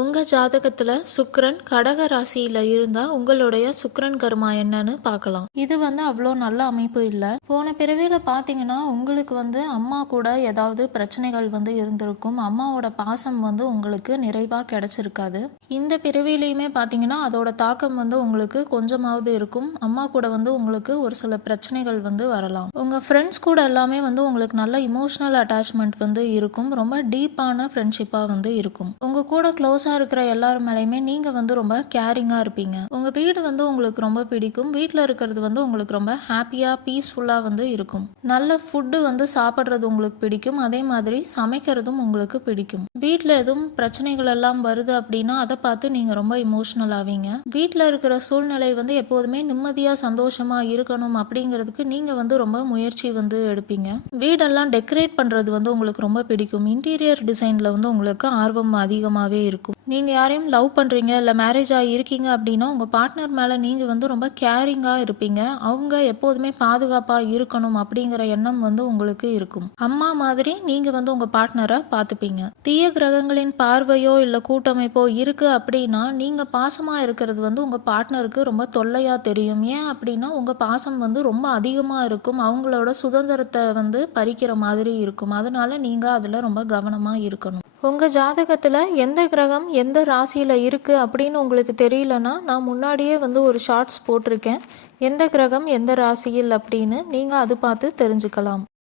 உங்கள் ஜாதகத்தில் சுக்ரன் கடக ராசியில் இருந்தால் உங்களுடைய சுக்ரன் கர்மா என்னன்னு பார்க்கலாம். இது வந்து அவ்வளோ நல்ல அமைப்பு இல்லை. போன பிறவியில் பார்த்தீங்கன்னா உங்களுக்கு வந்து அம்மா கூட ஏதாவது பிரச்சனைகள் வந்து இருந்திருக்கும். அம்மாவோட பாசம் வந்து உங்களுக்கு நிறைவாக கிடைச்சிருக்காது. இந்த பிறவிலையுமே பார்த்தீங்கன்னா அதோட தாக்கம் வந்து உங்களுக்கு கொஞ்சமாவது இருக்கும். அம்மா கூட வந்து உங்களுக்கு ஒரு சில பிரச்சனைகள் வந்து வரலாம். உங்கள் ஃப்ரெண்ட்ஸ் கூட எல்லாமே வந்து உங்களுக்கு நல்ல இமோஷனல் அட்டாச்மெண்ட் வந்து இருக்கும். ரொம்ப டீப்பான ஃப்ரெண்ட்ஷிப்பாக வந்து இருக்கும். உங்கள் கூட க்ளோஸ் க்ளோஸாக இருக்கிற எல்லார் மேலேயுமே நீங்கள் வந்து ரொம்ப கேரிங்காக இருப்பீங்க. உங்கள் வீடு வந்து உங்களுக்கு ரொம்ப பிடிக்கும். வீட்டில் இருக்கிறது வந்து உங்களுக்கு ரொம்ப ஹாப்பியாக பீஸ்ஃபுல்லாக வந்து இருக்கும். நல்ல ஃபுட்டு வந்து சாப்பிட்றது உங்களுக்கு பிடிக்கும். அதே மாதிரி சமைக்கிறதும் உங்களுக்கு பிடிக்கும். வீட்டில் எதுவும் பிரச்சனைகள் எல்லாம் வருது அப்படின்னா அதை பார்த்து நீங்கள் ரொம்ப இமோஷனல் ஆவீங்க. வீட்டில் இருக்கிற சூழ்நிலை வந்து எப்போதுமே நிம்மதியாக சந்தோஷமாக இருக்கணும் அப்படிங்கிறதுக்கு நீங்கள் வந்து ரொம்ப முயற்சி வந்து எடுப்பீங்க. வீடெல்லாம் டெக்கரேட் பண்ணுறது வந்து உங்களுக்கு ரொம்ப பிடிக்கும். இன்டீரியர் டிசைனில் வந்து உங்களுக்கு ஆர்வம் அதிகமாகவே இருக்கும். நீங்கள் யாரையும் லவ் பண்ணுறீங்க இல்லை மேரேஜ் ஆகி இருக்கீங்க அப்படின்னா உங்கள் பார்ட்னர் மேலே நீங்கள் வந்து ரொம்ப கேரிங்காக இருப்பீங்க. அவங்க எப்போதுமே பாதுகாப்பாக இருக்கணும் அப்படிங்கிற எண்ணம் வந்து உங்களுக்கு இருக்கும். அம்மா மாதிரி நீங்கள் வந்து உங்கள் பார்ட்னரை பார்த்துப்பீங்க. தீய கிரகங்களின் பார்வையோ இல்லை கூட்டமைப்போ இருக்குது அப்படின்னா நீங்கள் பாசமாக இருக்கிறது வந்து உங்கள் பார்ட்னருக்கு ரொம்ப தொல்லையாக தெரியும். ஏன் அப்படின்னா உங்கள் பாசம் வந்து ரொம்ப அதிகமாக இருக்கும். அவங்களோட சுதந்திரத்தை வந்து பறிக்கிற மாதிரி இருக்கும். அதனால நீங்கள் அதில் ரொம்ப கவனமாக இருக்கணும். உங்கள் ஜாதகத்தில் எந்த கிரகம் எந்த ராசியில் இருக்குது அப்படின்னு உங்களுக்கு தெரியலனா நான் முன்னாடியே வந்து ஒரு ஷார்ட்ஸ் போட்டிருக்கேன். எந்த கிரகம் எந்த ராசியில் அப்படின்னு நீங்கள் அது பார்த்து தெரிஞ்சுக்கலாம்.